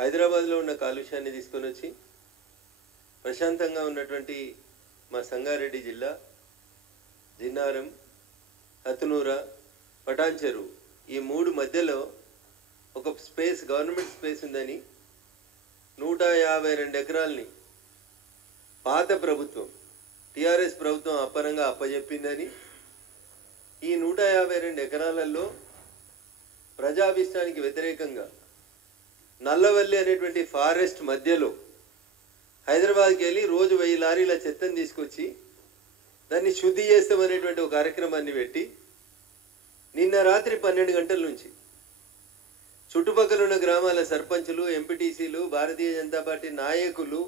హైదరాబాద్లో ఉన్న కాలుష్యాన్ని తీసుకొని వచ్చి ప్రశాంతంగా ఉన్నటువంటి మా సంగారెడ్డి జిల్లా జిన్నారం, హతునూర, పటాన్ చెరువు ఈ మూడు మధ్యలో ఒక స్పేస్ గవర్నమెంట్ స్పేస్ ఉందని 152 ఎకరాలని పాత ప్రభుత్వం టిఆర్ఎస్ ప్రభుత్వం అప్పనంగా అప్పజెప్పిందని ఈ 152 ఎకరాలలో ప్రజాభిష్టానికి వ్యతిరేకంగా నల్లవల్లి అనేటువంటి ఫారెస్ట్ మధ్యలో హైదరాబాద్కి వెళ్ళి రోజు 1000 లారీల చెత్తను తీసుకొచ్చి దాన్ని శుద్ధి చేస్తామనేటువంటి ఒక కార్యక్రమాన్ని పెట్టి నిన్న రాత్రి 12 గంటల నుంచి చుట్టుపక్కల ఉన్న గ్రామాల సర్పంచులు, ఎంపీటీసీలు, భారతీయ జనతా పార్టీ నాయకులు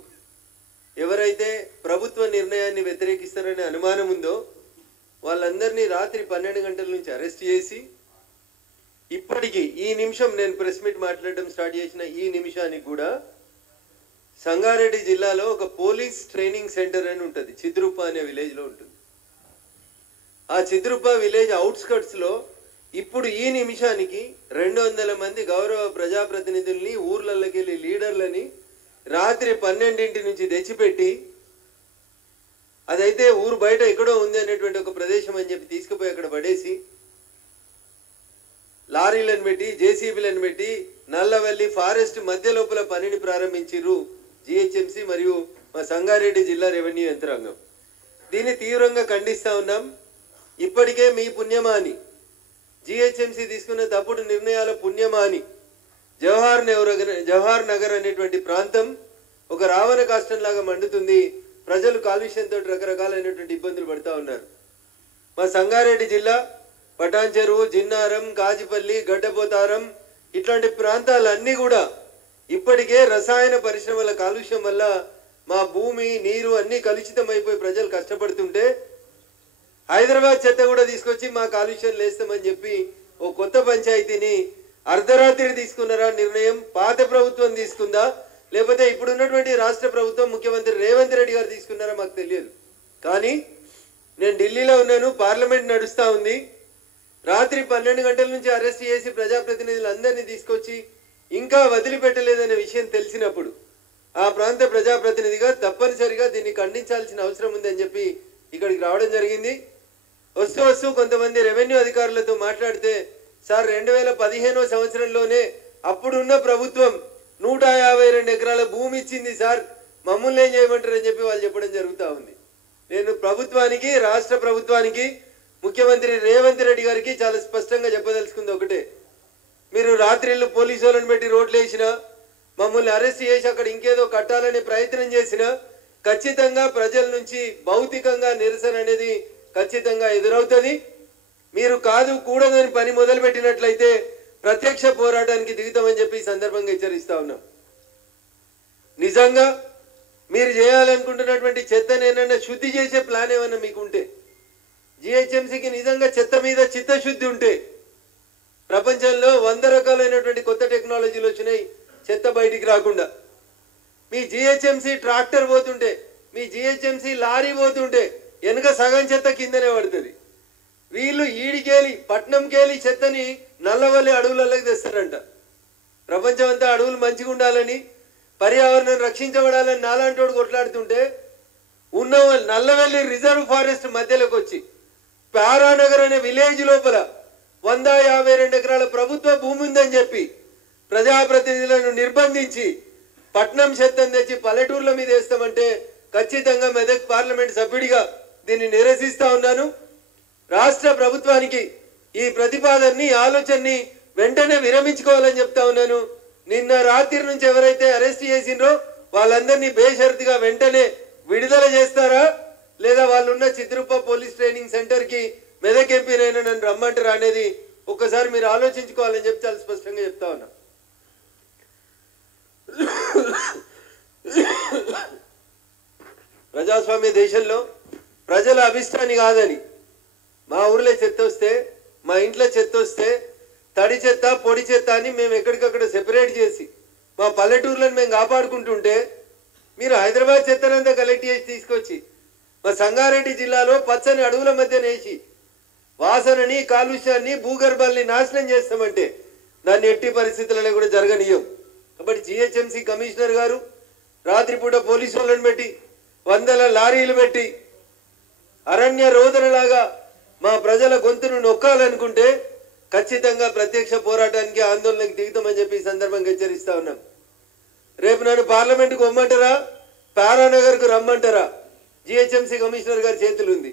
ఎవరైతే ప్రభుత్వ నిర్ణయాన్ని వ్యతిరేకిస్తారనే అనుమానం ఉందో వాళ్ళందరినీ రాత్రి 12 గంటల నుంచి అరెస్ట్ చేసి ఇప్పటికీ ఈ నిమిషం నేను ప్రెస్ మీట్ మాట్లాడడం స్టార్ట్ చేసిన ఈ నిమిషానికి కూడా సంగారెడ్డి జిల్లాలో ఒక పోలీస్ ట్రైనింగ్ సెంటర్ అని ఉంటుంది, చిద్రుప్ప అనే విలేజ్లో ఉంటుంది. ఆ చిద్రుప్ప విలేజ్ అవుట్స్కట్స్లో ఇప్పుడు ఈ నిమిషానికి 200 మంది గౌరవ ప్రజాప్రతినిధుల్ని, ఊర్లలోకి వెళ్ళి లీడర్లని రాత్రి 12 నుంచి తెచ్చిపెట్టి అదైతే ఊరు బయట ఎక్కడో ఉంది అనేటువంటి ఒక ప్రదేశం అని చెప్పి తీసుకుపోయి అక్కడ పడేసి లారీలను పెట్టి, జేసీబీలను పెట్టి నల్లవల్లి ఫారెస్ట్ మధ్య లోపల పనిని ప్రారంభించారు జిహెచ్ఎంసీ మరియు మా సంగారెడ్డి జిల్లా రెవెన్యూ యంత్రాంగం. దీన్ని తీవ్రంగా ఖండిస్తూ ఉన్నాం. ఇప్పటికే మీ పుణ్యమాని జిహెచ్ఎంసీ తీసుకున్న తప్పుడు నిర్ణయాల పుణ్యమాని జవహర్ నగర్ అనేటువంటి ప్రాంతం ఒక రావణ కాష్టంలాగా మండుతుంది. ప్రజలు కాలుష్యంతో రకరకాలైనటువంటి ఇబ్బందులు పడుతూ ఉన్నారు. మా సంగారెడ్డి జిల్లా పటాన్ చెరువు, జిన్నారం, కాజిపల్లి, గడ్డపోతారం ఇట్లాంటి ప్రాంతాలన్నీ కూడా ఇప్పటికే రసాయన పరిశ్రమల కాలుష్యం వల్ల మా భూమి, నీరు అన్నీ కలుషితం అయిపోయి ప్రజలు కష్టపడుతుంటే హైదరాబాద్ చెత్త కూడా తీసుకొచ్చి మా కాలుష్యం లేస్తామని చెప్పి ఓ కొత్త పంచాయతీని అర్ధరాత్రి తీసుకున్నారా నిర్ణయం? పాత ప్రభుత్వం తీసుకుందా లేకపోతే ఇప్పుడున్నటువంటి రాష్ట్ర ప్రభుత్వం ముఖ్యమంత్రి రేవంత్ రెడ్డి గారు తీసుకున్నారా మాకు తెలియదు. కానీ నేను ఢిల్లీలో ఉన్నాను, పార్లమెంట్ నడుస్తూ ఉంది. రాత్రి 12 గంటల నుంచి అరెస్ట్ చేసి ప్రజాప్రతినిధులందరినీ తీసుకొచ్చి ఇంకా వదిలిపెట్టలేదనే విషయం తెలిసినప్పుడు ఆ ప్రాంత ప్రజాప్రతినిధిగా తప్పనిసరిగా దీన్ని ఖండించాల్సిన అవసరం ఉందని చెప్పి ఇక్కడికి రావడం జరిగింది. వస్తూ కొంతమంది రెవెన్యూ అధికారులతో మాట్లాడితే, సార్ 2015వ సంవత్సరంలోనే అప్పుడున్న ప్రభుత్వం 152 ఎకరాల భూమి ఇచ్చింది సార్, మమ్మల్ని ఏం చేయమంటారని చెప్పి వాళ్ళు చెప్పడం జరుగుతూ ఉంది. నేను ప్రభుత్వానికి, రాష్ట్ర ప్రభుత్వానికి, ముఖ్యమంత్రి రేవంత్ రెడ్డి గారికి చాలా స్పష్టంగా చెప్పదలుచుకుంది ఒకటే, మీరు రాత్రిళ్ళు పోలీసు వాళ్ళని పెట్టి రోడ్లు వేసినా, మమ్మల్ని అరెస్ట్ చేసి అక్కడ ఇంకేదో కట్టాలనే ప్రయత్నం చేసినా ఖచ్చితంగా ప్రజల నుంచి భౌతికంగా నిరసన అనేది ఖచ్చితంగా ఎదురవుతుంది. మీరు కాదు కూడదని పని మొదలు పెట్టినట్లయితే ప్రత్యక్ష పోరాటానికి దిగుతామని చెప్పి ఈ సందర్భంగా హెచ్చరిస్తా ఉన్నాం. నిజంగా మీరు చేయాలనుకుంటున్నటువంటి చెత్తను ఏమన్నా శుద్ధి చేసే ప్లాన్ ఏమన్నా మీకుంటే, జిహెచ్ఎంసీకి నిజంగా చెత్త మీద చిత్తశుద్ధి ఉంటే, ప్రపంచంలో 100 రకాలైనటువంటి కొత్త టెక్నాలజీలు వచ్చినాయి చెత్త బయటికి రాకుండా. మీ జిహెచ్ఎంసీ ట్రాక్టర్ పోతుంటే, మీ జిహెచ్ఎంసీ లారీ పోతుంటే వెనుక సగం చెత్త కిందనే పడుతుంది. వీళ్ళు ఈడికేలి పట్నంకేలి చెత్తని నల్లవల్లి అడవులలోకి తెస్తారంట. ప్రపంచం అంతా అడవులు మంచిగా ఉండాలని, పర్యావరణం రక్షించబడాలని నాలాంటోడు కొట్లాడుతుంటే ఉన్న నల్లవల్లి రిజర్వ్ ఫారెస్ట్ మధ్యలోకి వచ్చి పారానగర్ అనే విలేజ్ లోపల 152 ఎకరాల ప్రభుత్వ భూమి ఉందని చెప్పి ప్రజాప్రతినిధులను నిర్బంధించి పట్నం చెత్తను తెచ్చి పల్లెటూర్ల మీద వేస్తామంటే ఖచ్చితంగా మెదక్ పార్లమెంట్ సభ్యుడిగా దీన్ని నిరసిస్తా ఉన్నాను. రాష్ట్ర ప్రభుత్వానికి ఈ ప్రతిపాదనని, ఆలోచనని వెంటనే విరమించుకోవాలని చెప్తా ఉన్నాను. నిన్న రాత్రి నుంచి ఎవరైతే అరెస్ట్ చేసిండ్రో వాళ్ళందరినీ బేషరతుగా వెంటనే విడుదల చేస్తారా, లేదా వాళ్ళున్న చిద్రుప్ప పోలీస్ ట్రైనింగ్ సెంటర్కి మెదక్ ఎంపీనైనా నన్ను రమ్మంటారా అనేది ఒక్కసారి మీరు ఆలోచించుకోవాలని చెప్పి చాలా స్పష్టంగా చెప్తా ఉన్నా. ప్రజాస్వామ్య దేశంలో ప్రజల అభిష్టాన్ని కాదని మా ఊర్లో చెత్త వస్తే, మా ఇంట్లో చెత్త వస్తే తడి చెత్త, పొడి చెత్త అని మేము ఎక్కడికక్కడ సెపరేట్ చేసి మా పల్లెటూర్లను మేము కాపాడుకుంటుంటే మీరు హైదరాబాద్ చెత్తనంతా కలెక్ట్ చేసి తీసుకొచ్చి మా సంగారెడ్డి జిల్లాలో పచ్చని అడవుల మధ్య నేసి వాసనని, కాలుష్యాన్ని, భూగర్భాల్ని నాశనం చేస్తామంటే దాన్ని ఎట్టి పరిస్థితులలో కూడా జరగనీయం. కాబట్టి జిహెచ్ఎంసీ కమిషనర్ గారు రాత్రిపూట పోలీసు వాళ్ళని పెట్టి వందల లారీలు పెట్టి అరణ్య రోదనలాగా మా ప్రజల గొంతును నొక్కాలనుకుంటే ఖచ్చితంగా ప్రత్యక్ష పోరాటానికి ఆందోళనకు దిగుతామని చెప్పి ఈ సందర్భంగా హెచ్చరిస్తా ఉన్నాం. రేపు నన్ను పార్లమెంటుకు రమ్మంటారా, పారానగర్కు రమ్మంటారా, జిహెచ్ఎంసీ కమిషనర్ గారి చేతులు ఉంది.